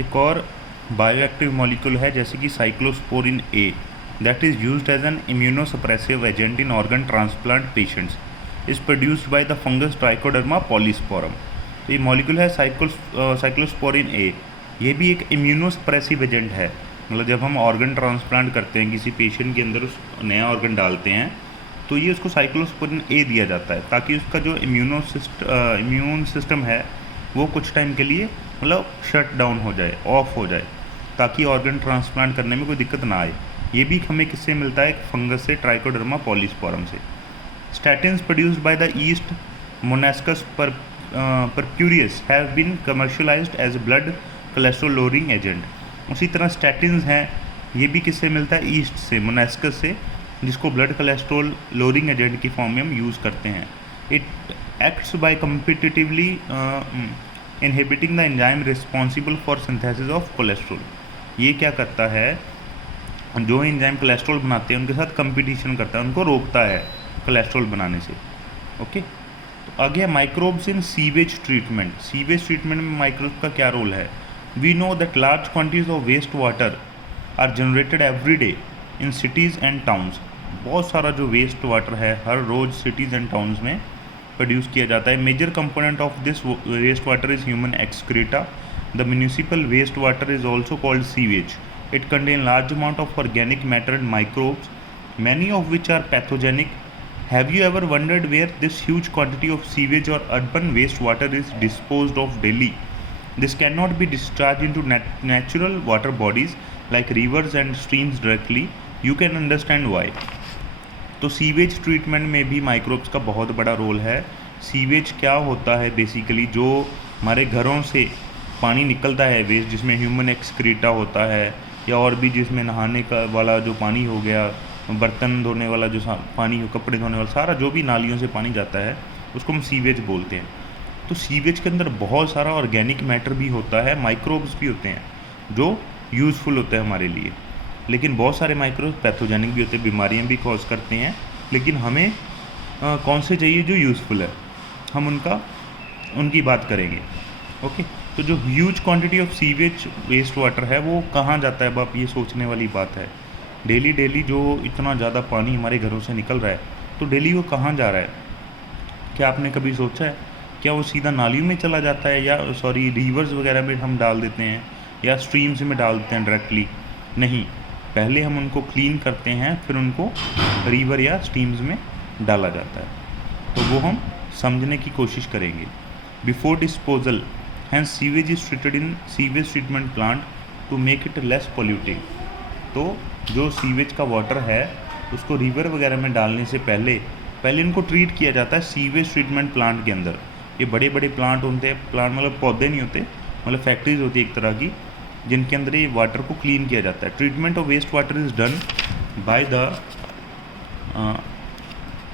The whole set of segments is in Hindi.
एक और बायोएक्टिव मॉलिक्यूल है जैसे कि cyclosporin A, that is used as an immunosuppressive agent in organ transplant patients, is produced by the fungus Trichoderma polysporum. तो ये मॉलिक्यूल है साइक्लोस्पोरिन ए। ये भी एक इम्यूनोसप्रेसिव एजेंट है, मतलब जब हम ऑर्गन ट्रांसप्लांट करते हैं किसी पेशेंट के अंदर, उस नया ऑर्गन डालते हैं, तो ये उसको साइक्लोस्पोरिन ए दिया जाता है ताकि उसका जो इम्यून सिस्टम है वो कुछ टाइम के लिए मतलब शट डाउन हो जाए, ऑफ हो जाए, ताकि ऑर्गन ट्रांसप्लांट करने में कोई दिक्कत ना आए। ये भी हमें किससे मिलता है? एक फंगस से, ट्राइकोडर्मा पॉलीस्पोरम से। Statins produced by the yeast Monascus purpureus have been commercialised as blood cholesterol lowering agent. उसी तरह स्टैटिन्स हैं, ये भी किससे मिलता है? ईस्ट से, मोनास्कस से, जिसको ब्लड कोलेस्ट्रॉल लोअरिंग एजेंट की फॉर्म में हम यूज़ करते हैं। It acts by competitively inhibiting the enzyme responsible for synthesis of cholesterol. ये क्या करता है? जो एंजाइम कोलेस्ट्रॉल बनाते हैं उनके साथ कंपटीशन करता है, उनको रोकता है कोलेस्ट्रॉल बनाने से। ओके, तो आगे है microbes in sewage treatment. Sewage treatment में माइक्रोब का क्या रोल है? We know that large quantities of waste water are generated every day in cities and towns. बहुत सारा जो वेस्ट वाटर है हर रोज़ सिटीज़ एंड टाउन्स में प्रोड्यूस किया जाता है। Major component of this waste water is human excreta. The municipal waste water is also called sewage. It contains large amount of organic matter and microbes, many of which are pathogenic. Have you ever wondered where this huge quantity of sewage or urban wastewater is disposed of daily? This cannot be discharged into natural water bodies like rivers and streams directly. You can understand why. तो सीवेज ट्रीटमेंट में भी माइक्रोब्स का बहुत बड़ा रोल है। सीवेज क्या होता है? बेसिकली जो हमारे घरों से पानी निकलता है वेस्ट, जिसमें ह्यूमन एक्सक्रीटा होता है, या और भी जिसमें नहाने का वाला जो पानी हो गया, बर्तन धोने वाला जो पानी हो, कपड़े धोने वाला, सारा जो भी नालियों से पानी जाता है उसको हम सीवेज बोलते हैं। तो सीवेज के अंदर बहुत सारा ऑर्गेनिक मैटर भी होता है, माइक्रोब्स भी होते हैं जो यूज़फुल होते हैं हमारे लिए। लेकिन बहुत सारे माइक्रोब्स पैथोजेनिक भी होते हैं, बीमारियां भी कॉज करते हैं। लेकिन हमें कौन से चाहिए? जो यूज़फुल है, हम उनकी बात करेंगे। ओके, तो जो huge quantity of sewage waste water है वो कहाँ जाता है? अब आप ये सोचने वाली बात है। डेली जो इतना ज़्यादा पानी हमारे घरों से निकल रहा है, तो डेली वो कहाँ जा रहा है? क्या आपने कभी सोचा है? क्या वो सीधा नालियों में चला जाता है, या रिवर्स वगैरह में हम डाल देते हैं, या स्ट्रीम्स में डाल देते हैं डायरेक्टली? नहीं, पहले हम उनको क्लीन करते हैं, फिर उनको रिवर या स्ट्रीम्स में डाला जाता है। तो वो हम समझने की कोशिश करेंगे। Before disposal, hence sewage is treated in sewage treatment plant to make it less polluting. तो जो सीवेज का वाटर है उसको रिवर वगैरह में डालने से पहले इनको ट्रीट किया जाता है सीवेज ट्रीटमेंट प्लांट के अंदर। ये बड़े बड़े प्लांट होते हैं, प्लांट मतलब पौधे नहीं होते, मतलब फैक्ट्रीज होती है एक तरह की, जिनके अंदर ये वाटर को क्लीन किया जाता है। Treatment of waste water is done by the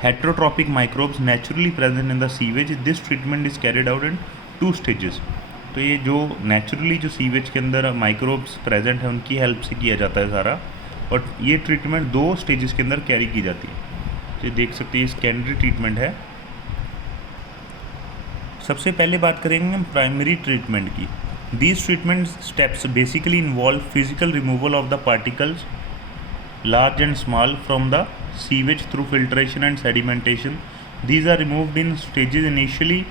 heterotrophic microbes naturally present in the sewage. This treatment is carried out in 2 stages. तो ये जो नेचुरली जो सीवेज के अंदर माइक्रोब्स प्रेजेंट है उनकी हेल्प से किया जाता है सारा, और ये ट्रीटमेंट 2 स्टेजेस के अंदर कैरी की जाती है। तो ये देख सकते हैं सेकेंडरी ट्रीटमेंट है। सबसे पहले बात करेंगे हम प्राइमरी ट्रीटमेंट की। These treatment steps basically involve physical removal of the particles large and small from the sewage through filtration and sedimentation. These are removed in stages. Initially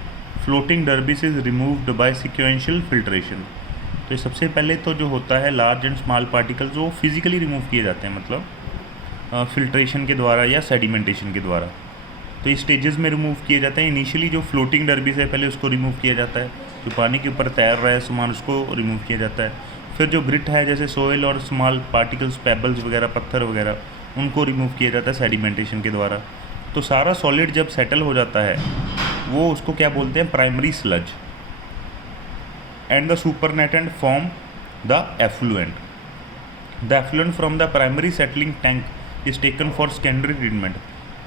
floating debris is removed by sequential filtration. तो ये सबसे पहले तो जो होता है लार्ज एंड स्मॉल पार्टिकल्स वो फिजिकली रिमूव किए जाते हैं, मतलब फिल्ट्रेशन के द्वारा या सेडिमेंटेशन के द्वारा। तो इस स्टेजेस में रिमूव किए जाते हैं। इनिशियली जो फ्लोटिंग डर्बीज है पहले उसको रिमूव किया जाता है, जो पानी के ऊपर तैर रहा है सामान उसको रिमूव किया जाता है। फिर जो ग्रिट है जैसे सोयल और स्मॉल पार्टिकल्स, पेबल्स वगैरह, पत्थर वगैरह, उनको रिमूव किया जाता है सेडिमेंटेशन के द्वारा। तो सारा सॉलिड जब सेटल हो जाता है वो उसको क्या बोलते हैं? Primary sludge. And the supernatant form the effluent. The effluent from the primary settling tank is taken for secondary treatment.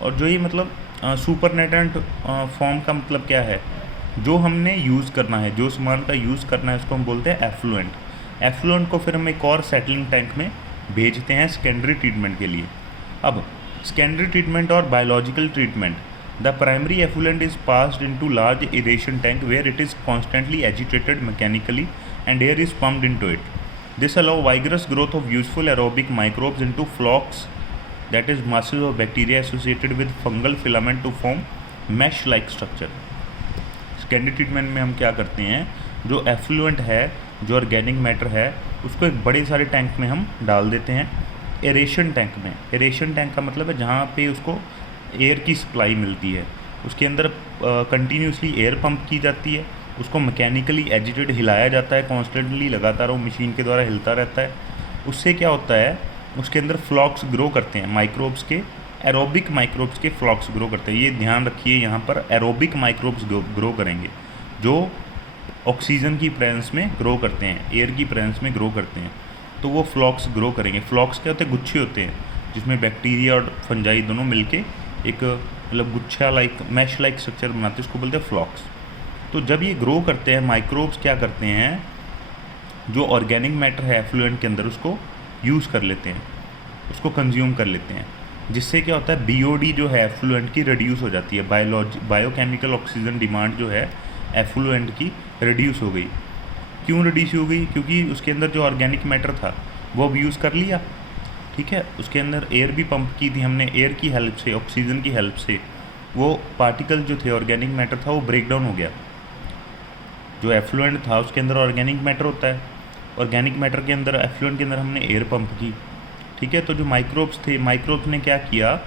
और जो ये मतलब सुपरनेटेंट फॉर्म का मतलब क्या है? जो हमने यूज़ करना है, जो सामान का यूज़ करना है उसको हम बोलते हैं एफ्लुएंट। एफ्लुएंट को फिर हम एक और सेटलिंग टैंक में भेजते हैं सेकेंडरी ट्रीटमेंट के लिए। अब सेकेंडरी ट्रीटमेंट और biological treatment. The primary effluent is passed into large aeration tank where it is constantly agitated mechanically and air is pumped into it. This allows vigorous growth of useful aerobic microbes into flocks, that is masses of bacteria associated with fungal filament to form mesh-like structure. Candy treatment में हम क्या करते हैं, जो एफ्लुएंट है, जो ऑर्गेनिक मैटर है, उसको एक बड़े सारे टैंक में हम डाल देते हैं, एरेशन टैंक में। एरेशन टैंक का मतलब है जहाँ पे उसको एयर की सप्लाई मिलती है, उसके अंदर कंटिन्यूसली एयर पंप की जाती है, उसको मैकेनिकली एजिटेट हिलाया जाता है कॉन्स्टेंटली, लगातार वो मशीन के द्वारा हिलता रहता है। उससे क्या होता है, उसके अंदर फ्लॉक्स ग्रो करते हैं, माइक्रोब्स के, एरोबिक माइक्रोब्स के फ्लॉक्स ग्रो करते हैं। ये ध्यान रखिए, यहाँ पर एरोबिक माइक्रोब्स ग्रो करेंगे जो ऑक्सीजन की प्रेजेंस में ग्रो करते हैं, एयर की प्रेजेंस में ग्रो करते हैं, तो वो फ्लॉक्स ग्रो करेंगे। फ्लॉक्स क्या होते हैं, गुच्छे होते हैं जिसमें बैक्टीरिया और फंजाई दोनों मिलके एक मतलब गुच्छा लाइक मैश लाइक स्ट्रक्चर बनाते हैं, उसको बोलते हैं फ्लॉक्स। तो जब ये ग्रो करते हैं, माइक्रोब्स क्या करते हैं, जो ऑर्गेनिक मैटर है एफ्लुएंट के अंदर उसको यूज़ कर लेते हैं, उसको कंज्यूम कर लेते हैं, जिससे क्या होता है, बीओडी जो है एफ्लुएंट की रिड्यूस हो जाती है। बायोकेमिकल ऑक्सीजन डिमांड जो है एफ्लुएंट की रिड्यूस हो गई। क्यों रिड्यूस हो गई, क्योंकि उसके अंदर जो ऑर्गेनिक मैटर था वो अब यूज़ कर लिया, ठीक है। उसके अंदर एयर भी पंप की थी हमने, एयर की हेल्प से, ऑक्सीजन की हेल्प से वो पार्टिकल जो थे ऑर्गेनिक मैटर था वो ब्रेक डाउन हो गया। जो एफ्लुएंट था उसके अंदर ऑर्गेनिक मैटर होता है, ऑर्गेनिक मैटर के अंदर एफ्लुएंट के अंदर हमने एयर पंप की, ठीक है। तो जो माइक्रोब्स थे, माइक्रोब्स ने क्या किया,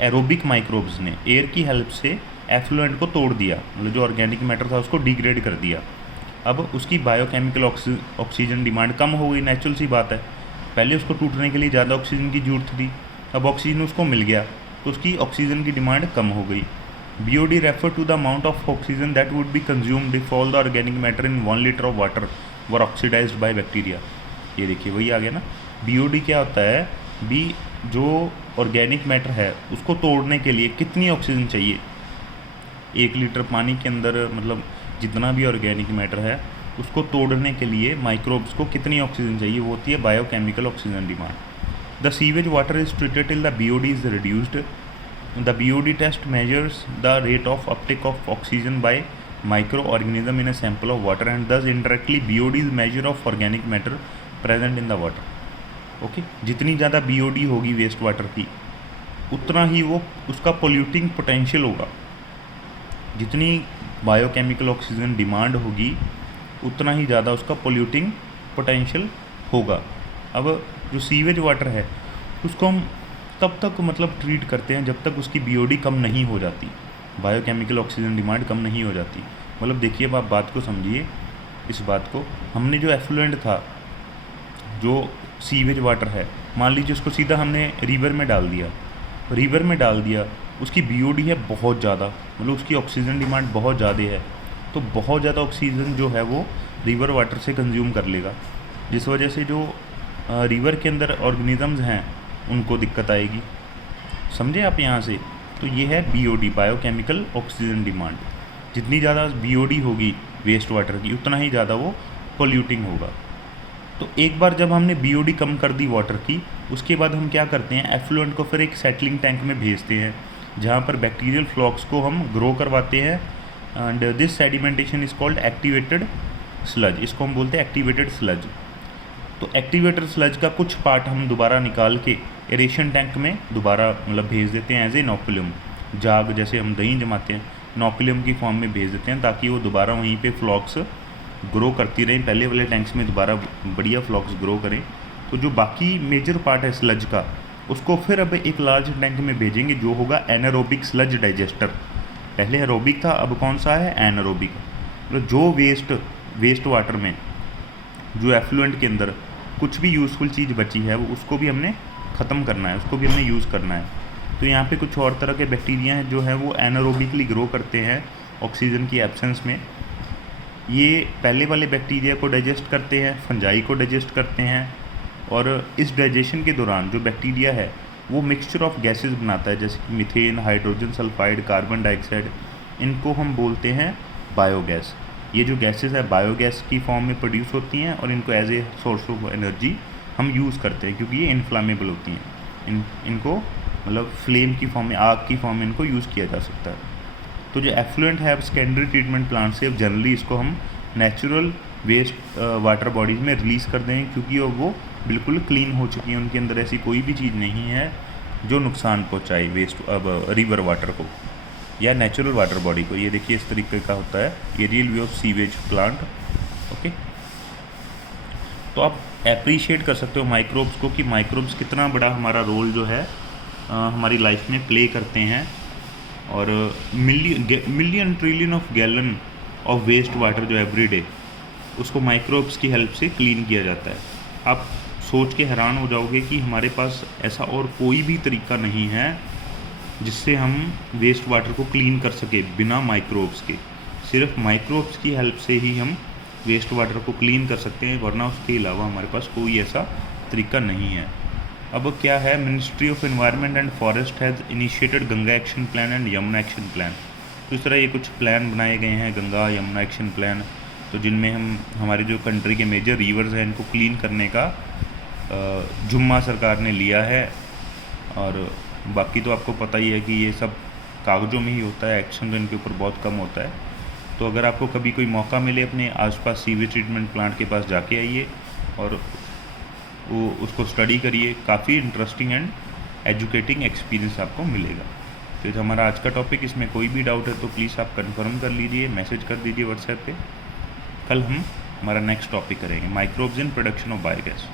एरोबिक माइक्रोब्स ने एयर की हेल्प से एफ्लुएंट को तोड़ दिया, मतलब जो ऑर्गेनिक मैटर था उसको डिग्रेड कर दिया। अब उसकी बायोकेमिकल ऑक्सीजन डिमांड कम हो गई, नेचुरल सी बात है। पहले उसको टूटने के लिए ज़्यादा ऑक्सीजन की जरूरत थी, अब ऑक्सीजन उसको मिल गया तो उसकी ऑक्सीजन की डिमांड कम हो गई। BOD refer to the amount of oxygen that would be consumed if all the organic matter in 1 litre of water were oxidised by bacteria. ये देखिए वही आ गया ना, BOD क्या होता है, जो ऑर्गेनिक मैटर है उसको तोड़ने के लिए कितनी ऑक्सीजन चाहिए। 1 लीटर पानी के अंदर मतलब जितना भी ऑर्गेनिक मैटर है उसको तोड़ने के लिए माइक्रोब्स को कितनी ऑक्सीजन चाहिए, वो होती है biochemical oxygen demand. The sewage water is treated till the BOD is reduced. The BOD test measures the rate of uptake of oxygen by micro organism in a sample of water and thus indirectly BOD is measure of organic matter present in the water. Okay, जितनी ज़्यादा BOD होगी वेस्ट वाटर की उतना ही वो उसका पोल्यूटिंग पोटेंशियल होगा। जितनी बायोकेमिकल ऑक्सीजन डिमांड होगी उतना ही ज़्यादा उसका पोल्यूटिंग पोटेंशियल होगा। अब जो सीवेज वाटर है उसको हम तब तक मतलब ट्रीट करते हैं जब तक उसकी BOD कम नहीं हो जाती, बायोकेमिकल ऑक्सीजन डिमांड कम नहीं हो जाती। मतलब देखिए, अब आप बात को समझिए, इस बात को हमने जो एफ्लुएंट था, जो सीवेज वाटर है, मान लीजिए उसको सीधा हमने रिवर में डाल दिया, उसकी BOD है बहुत ज़्यादा, मतलब उसकी ऑक्सीजन डिमांड बहुत ज़्यादा है, तो बहुत ज़्यादा ऑक्सीजन जो है वो रिवर वाटर से कंज्यूम कर लेगा, जिस वजह से जो रिवर के अंदर ऑर्गेनिजम्स हैं उनको दिक्कत आएगी। समझे आप यहाँ से? तो ये है BOD, बायोकेमिकल ऑक्सीजन डिमांड। जितनी ज़्यादा BOD होगी वेस्ट वाटर की उतना ही ज़्यादा वो पोल्यूटिंग होगा। तो एक बार जब हमने BOD कम कर दी वाटर की, उसके बाद हम क्या करते हैं, एफ्लुएंट को फिर एक सेटलिंग टैंक में भेजते हैं जहाँ पर बैक्टीरियल फ्लॉक्स को हम ग्रो करवाते हैं। And this sedimentation is called activated sludge, इसको हम बोलते हैं एक्टिवेटेड स्लज। तो एक्टिवेटेड स्लज का कुछ पार्ट हम दोबारा निकाल के एरेशन टैंक में दोबारा मतलब भेज देते हैं एज ए इनोकुलम, जाग जैसे हम दही जमाते हैं, इनोकुलम की फॉर्म में भेज देते हैं ताकि वो दोबारा वहीं पे फ्लॉक्स ग्रो करती रहें, पहले वाले टैंक्स में दोबारा बढ़िया फ्लॉक्स ग्रो करें। तो जो बाकी मेजर पार्ट है स्लज का, उसको फिर अब एक लार्ज टैंक में भेजेंगे जो होगा एनारोबिक स्लज डाइजेस्टर। पहले एरोबिक था, अब कौन सा है, एनारोबिक। तो जो वेस्ट वाटर में जो एफ्लुएंट के अंदर कुछ भी यूज़फुल चीज़ बची है वो उसको भी हमने ख़त्म करना है, उसको भी हमने यूज़ करना है। तो यहाँ पे कुछ और तरह के बैक्टीरिया हैं जो हैं वो एनारोबिकली ग्रो करते हैं ऑक्सीजन की एब्सेंस में। ये पहले वाले बैक्टीरिया को डाइजेस्ट करते हैं, फंजाई को डाइजेस्ट करते हैं, और इस डाइजेशन के दौरान जो बैक्टीरिया है वो मिक्सचर ऑफ गैसेस बनाता है, जैसे कि methane, hydrogen sulphide, carbon dioxide, इनको हम बोलते हैं बायोगैस। ये जो गैसेस है बायोगैस की फॉर्म में प्रोड्यूस होती हैं और इनको as a source of energy हम यूज़ करते हैं क्योंकि ये इन्फ्लामेबल होती हैं। इनको मतलब फ्लेम की फॉर्म में, आग की फॉर्म में इनको यूज़ किया जा सकता है। तो जो एफ्लुएंट है अब सेकेंडरी ट्रीटमेंट प्लांट से अब जनरली इसको हम नेचुरल वेस्ट वाटर बॉडीज़ में रिलीज़ कर दें, क्योंकि अब वो बिल्कुल क्लीन हो चुकी हैं, उनके अंदर ऐसी कोई भी चीज़ नहीं है जो नुकसान पहुंचाए वेस्ट रिवर वाटर को या नेचुरल वाटर बॉडी को। ये देखिए इस तरीके का होता है aerial view of sewage plant. Okay, तो आप अप्रिशिएट कर सकते हो माइक्रोब्स को कि माइक्रोब्स कितना बड़ा हमारा रोल जो है हमारी लाइफ में प्ले करते हैं, और million trillion of gallon of waste water जो एवरीडे उसको माइक्रोब्स की हेल्प से क्लीन किया जाता है। आप सोच के हैरान हो जाओगे कि हमारे पास ऐसा और कोई भी तरीका नहीं है जिससे हम वेस्ट वाटर को क्लीन कर सके बिना माइक्रोब्स के। सिर्फ माइक्रोब्स की हेल्प से ही हम वेस्ट वाटर को क्लीन कर सकते हैं, वरना उसके अलावा हमारे पास कोई ऐसा तरीका नहीं है। अब क्या है, ministry of environment and forest has initiated Ganga action plan and Yamuna action plan. तो इस तरह ये कुछ प्लान बनाए गए हैं, गंगा यमुना एक्शन प्लान, तो जिनमें हम हमारे जो कंट्री के मेजर रिवर्स हैं इनको क्लीन करने का जुम्मा सरकार ने लिया है। और बाकी तो आपको पता ही है कि ये सब कागज़ों में ही होता है, एक्शन तो इनके ऊपर बहुत कम होता है। तो अगर आपको कभी कोई मौका मिले अपने आसपास सीवेज ट्रीटमेंट प्लांट के पास जाके आइए और वो उसको स्टडी करिए, काफ़ी इंटरेस्टिंग एंड एजुकेटिंग एक्सपीरियंस आपको मिलेगा। तो ये हमारा आज का टॉपिक, इसमें कोई भी डाउट है तो प्लीज़ आप कंफर्म कर लीजिए, मैसेज कर दीजिए व्हाट्सएप पे। कल हम हमारा नेक्स्ट टॉपिक करेंगे, microbes in production of biogas.